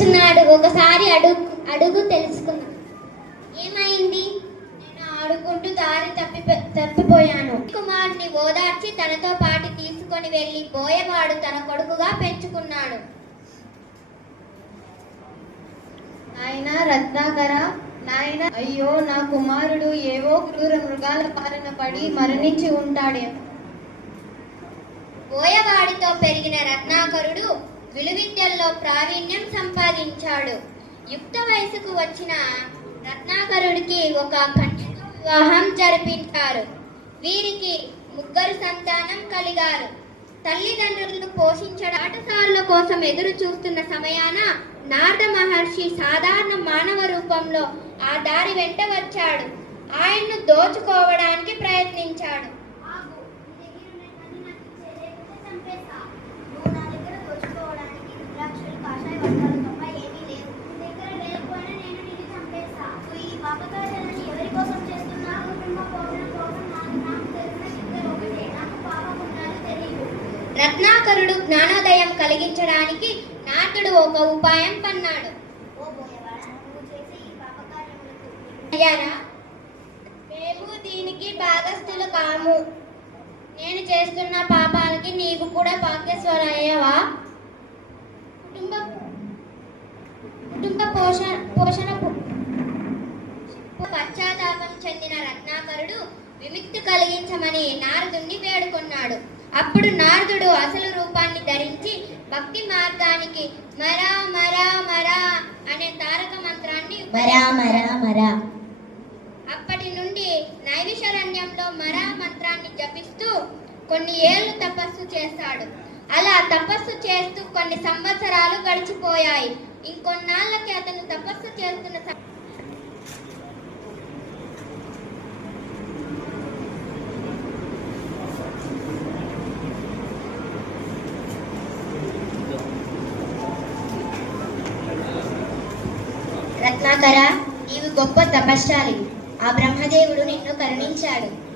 ఏడుస్తున్నాడు ఒకసారి అడుగు అడుగు తెలుసుకుందాం. ఏమైంది? నేను ఆడుకుంటూ దారి తప్పి తప్పిపోయాను. కుమార్ని ఓదార్చి తనతో పాటు తీసుకొని వెళ్ళి బోయవాడు తన కొడుకుగా పెంచుకున్నాడు. నాయన రత్నాకర నాయన. అయ్యో నా కుమారుడు ఏవో క్రూర మృగాల పాలన పడి మరణించి ఉంటాడేమో. బోయవాడితో పెరిగిన రత్నాకరుడు విలువిద్యల్లో ప్రావీణ్యం సంపాదించాడు. యుక్త వయసుకు వచ్చిన రత్నాకరుడికి ఒక కన్యతో వివాహం జరిపించారు. వీరికి ముగ్గురు సంతానం కలిగారు. తల్లిదండ్రులను పోషించడం పాఠశాలల కోసం ఎదురు చూస్తున్న సమయాన నారద మహర్షి సాధారణ మానవ రూపంలో ఆ దారి వెంట వచ్చాడు. ఆయన్ను దోచుకోవడానికి ప్రయత్నించాడు. రత్నాకరుడు జ్ఞానోదయం కలిగించడానికి నారదుడు ఒక ఉపాయం పన్నాడు మేము దీనికి భాగస్థులు కాము. నేను చేస్తున్న పాపాలకి నీవు కూడా భాగ్యస్వర అయ్యావా కుటుంబ కుటుంబ పోషణ పోషణ పశ్చాత్తాపం చెందిన రత్నాకరుడు విముక్తి కలిగించమని నారదుణ్ణి వేడుకొన్నాడు. అప్పుడు నారదుడు అసలు రూపాన్ని ధరించి భక్తి మార్గానికి మరా మరా మరా అనే తారక మంత్రాన్ని మరా మరా మరా. అప్పటి నుండి నైవిషరణ్యంలో మరా మంత్రాన్ని జపిస్తూ కొన్ని ఏళ్ళు తపస్సు చేశాడు. అలా తపస్సు చేస్తూ కొన్ని సంవత్సరాలు గడిచిపోయాయి. ఇంకొన్నాళ్ళకి అతను తపస్సు చేస్తున్న రత్నాకర నీవు గొప్ప తపశ్శాలి. ఆ బ్రహ్మదేవుడు నిన్ను కరుణించాడు.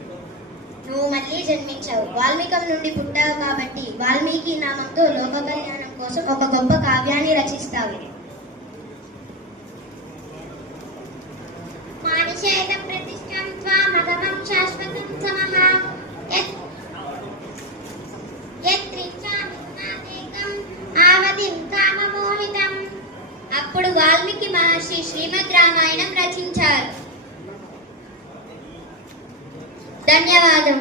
నువ్వు మళ్ళీ జన్మించావు. వాల్మీకం నుండి పుట్టావు కాబట్టి వాల్మీకి నామంతో లోక కళ్యాణం కోసం ఒక గొప్ప కావ్యాన్ని రచిస్తావు. మానిషేత ప్రతిష్టం త్వామగమం శాశ్వత అప్పుడు వాల్మీకి మహర్షి శ్రీమద్ రామాయణం రచించారు. ధన్యవాదం